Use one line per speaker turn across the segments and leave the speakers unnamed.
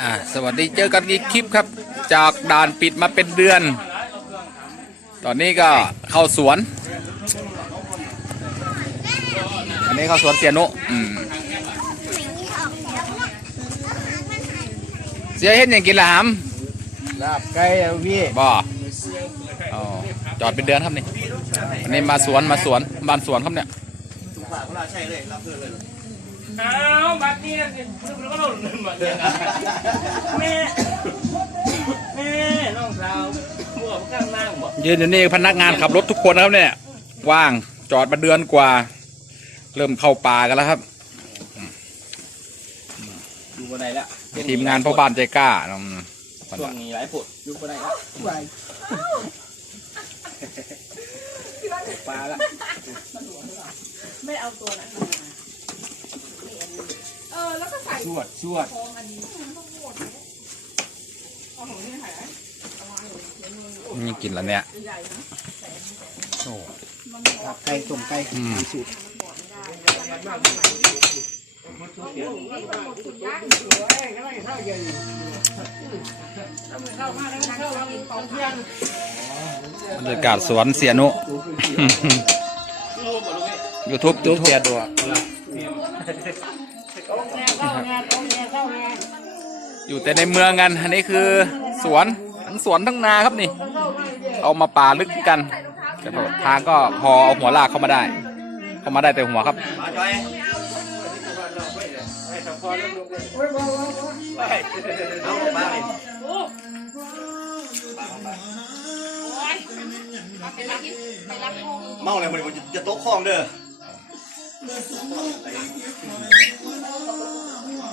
อ่าสวัสดีเจอกันอีกคลิปครับ จากด่านปิดมาเป็นเดือน ตอนนี้ก็เข้าสวน อันนี้เข้าสวนเสียนุอืมเสียเห็นอย่างกินละหาม
ลาบไก่เอาพี่
บ่อ๋อจอดเป็นเดือนครับนี่อันนี้มาสวนมาสวนบ้านสวนครับเนี่ย
อ้าวบัดนี้สิมันก็หล่นหมดเลยแม่แม่น้องสาวบวกข้างล่างบอก
ยืนอยู่นี่พนักงานขับรถทุกคนนะครับเนี่ยว่างจอดมาเดือนกว่า เริ่มเข้าป่ากันแล้วครับ
อยู่บนไหนละ
ทีมงานพ่อบ้านใจกล้าอืม
ช่วงนี้หลายผดอยู่บนไหนละปลาละ
ไม่เอาตัวนั้นมาเออแล้ วก็ใส่
สวดสวด
ทองอันนี้ทั้งหมดเลยเอาของนี่ใส่ไหมเอามาเลยเดี๋ยวมือ
นี่กินแล้วเนี่ย
ใหญ่นะ
โอ้
ลาบไก่ต้มไก่
อืม
สูตร
บรรยากาศสวนเสียนุยูทูบยูทูบ อยู่แต่ในเมืองกันอันนี้คือสวนทั้งสวนทั้งนาครับนี่ เอามาป่าลึกกันแต่ทางก็พอเอาหัวลากเข้ามาได้ เข้ามาได้แต่หัวครับ
เมาเลยมันจะโต๊ะคลองเด้อ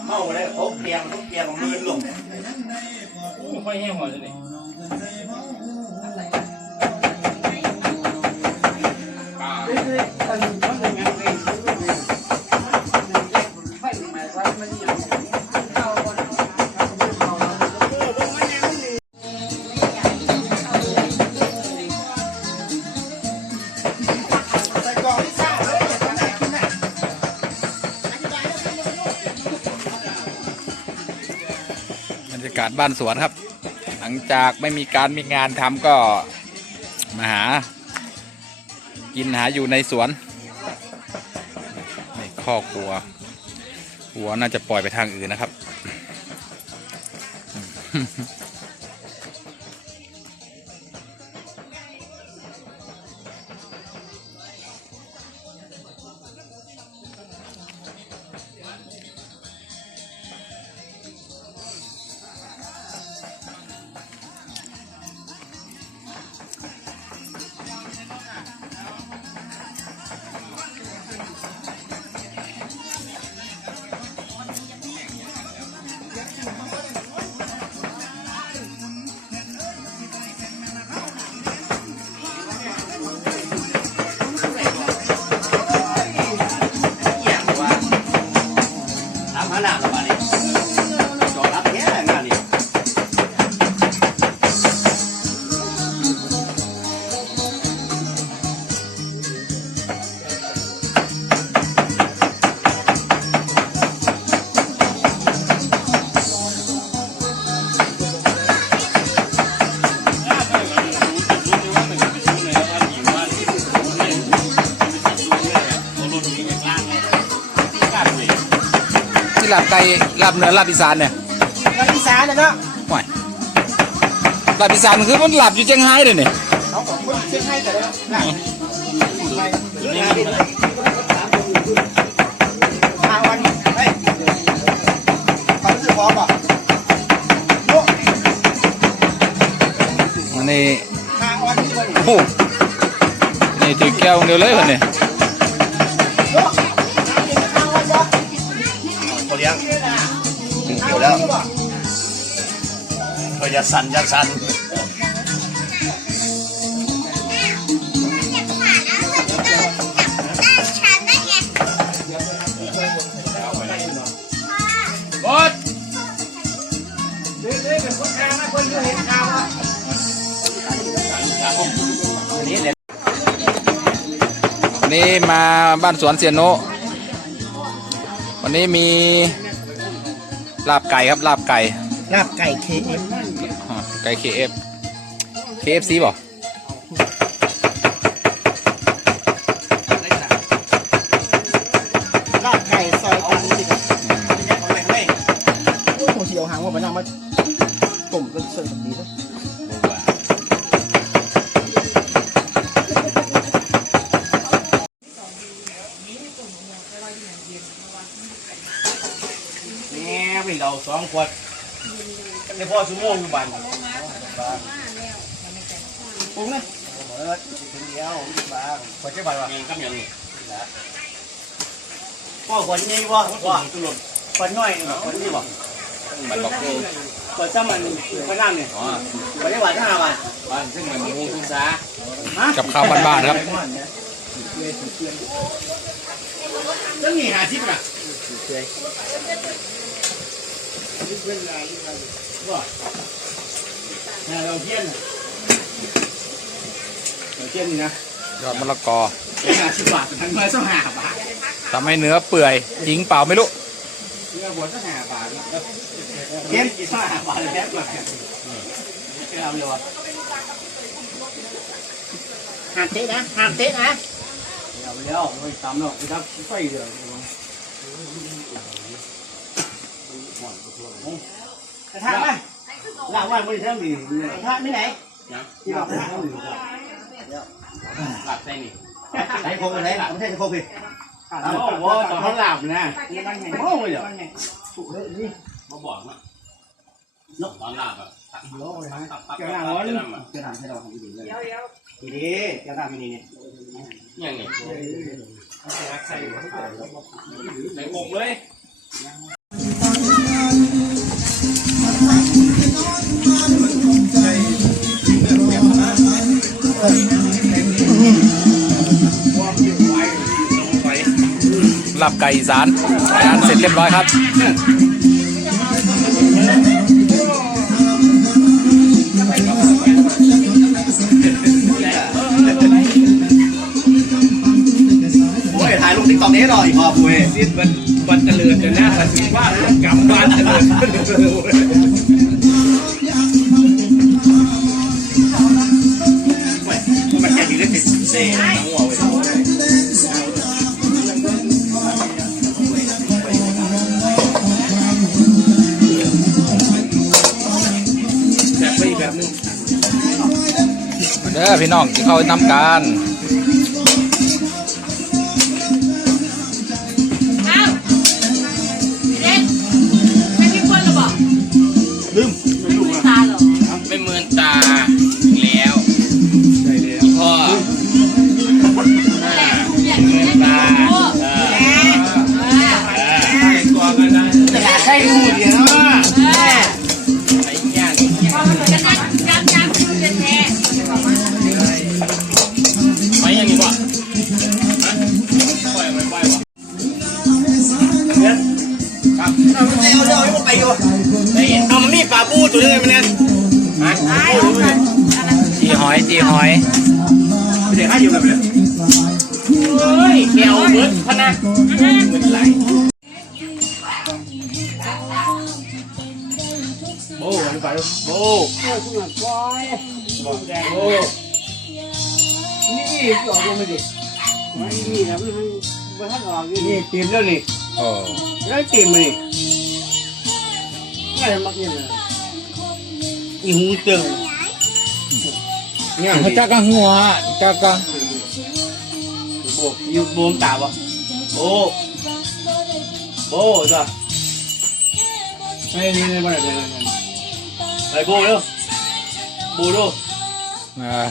เมาเลยโต๊ะเตียงโต๊ะเตียงมือลง
ไม่ค่อยแห้งหมดเลยา
กาศบ้านสวนครับ หลังจากไม่มีการมีงานทำก็มาหา กินหาอยู่ในสวนในข้อครัวหัวน่าจะปล่อยไปทางอื่นนะครับ ที่ลาบไก่ลาบเหนือลาบอีสานเนี่ย
ไก่อีสานนะเนาะ
ห่วยลาบอีสานคือมันลาบอยู่เชียงไฮ้เลยนี่
เขาของคนเชียงให้แต่แล้วนะห้าวันเฮ้ยเขารู้สึกพร้อมป่ะโอ้
อันนี้
ห้าวันที่วัน
โอ้นี่ถือแก้วเดียวเลยวันนี้
เกี่
ยวแล้วก็จะสั่นจะสั่น
บดเด็กๆเป็นคนกลางนะคนอยู่เห็นข่าวอะ
วันนี้มาบ้านสวนเสียโน วันนี้มี ลาบไก่ครับลาบไก่
ลาบไก่เคเอฟ
อ่าไก่ KF KFC บ่
ลาบไก่ซอยตันสิครับ
เอาไปให้
โอ้โหเสียวหางว่าไปนั่งมาต้มก็เสิร์ฟดีนะ
แง่ไปเราสองขวดในพ่อชั่วโมงอยู่บ้าน
ปรุงเลย
เออคนเดียวบ้างขวดเจ้าบ้านวะเองก็อย่างนี้พ่อขวดนี้วะว่าขวดน้อยขวดนี้วะ
มันบอกกู
ขวดซ้ำมันขวดน้ำเนี่ย
อ๋อ
ขวดนี้หวานห้าบาท
บ้านซึ่งมันมูทุนซา
ฮะ
กับข้าวบ้านๆครับ
แล้วนี่หาชิปน่ะ ว่าเนี่ยเราเทียนน่ะเราเทียนนี่นะ
ยอดมะละกอ
ห้าสิบบาททั้งเมื่อสักห้าบาท
ทำให้เนื้อเปื่อยจริงเปล่าไม่รู้
เมื่อหัวสักห้าบาทเทียนกี่สักห้าบาทแป๊บเลยเอาเลยวะ
ห้ามเตะนะห้ามเตะนะ
เอาไปแล้วไม่ตามหรอกไปทับไฟเดือดกระ ทะไหมล่างว่างไม่ได้ทำดี
กระทะไม่ไหน
ที่เรากระทะต้องอยู่
หลับใส่นี่
ไหนโคกไหนไม่ใช่โคกพี่
โอ้โหตอนเขาหลับนะโอ้ยเดี๋ยว
มาบอกนะนกตอนหลับอะตับตับ
แกหน้าร้อน
จะ
จะทำให้เราทำดีเลย
เดี๋ยวเดี๋ยว
ดีแกทำดีนี่
ยังไงใส่ใส่หมกเลย
ลาบไก่อีสานงานเสร็จเรียบร้อยครับ
โอ้ยถ่ายลงติ๊กต็อกนี้หน่อยพอปุ้ย
นี่มันวันเจริญกันนะถือว่ากำบ้านเจริญ
มันแค่ดีได้ติดเซ่
เด้อพี่น้องที่เขานำการ
เร็
ว
ให้
มัน
ไปอยู่
เอามันมีปลาบูตัวนี้มันเนี่ยฮะ
ไอ้เอาไปอันนั้น
จีหอยจีหอย
เด็กให้อยู่แบบนี้
เฮ้ยแก้วเบิดพนักเป็นไหลโอ้ยไปโอ้โอ้
นี่ออกมาดินี่นะมันมันทัดออกนี่เตรียมแล้วนี่
โอ้
แล้วเตรียมมานี่ ง่มากเนี่ยนะอีหูเติมเนี่ย
เขาจักกัหัวจักกั
โบยูโบมตาบ่โบโบจ้ะไม่นี่ไม่ไม่ไม่ไปโบเร็วโบเร็ว
อ่า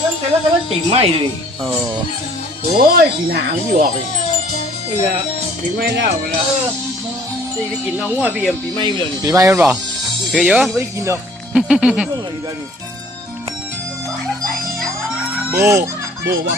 แล้วแต่แล้วก็ติ่มไม่เลย
โอ้
โอ้ยสีหนาวไม่ออกเลยนี่ละติ่มไม่แล้วมันละ ที่ได้กินน้องว่าพี่เอ็มปีไม่เลย
ปีใหม่มันบ่คือเยอะ
ไม่ได้กินหรอกช่วงอะไรกันโบโบว่า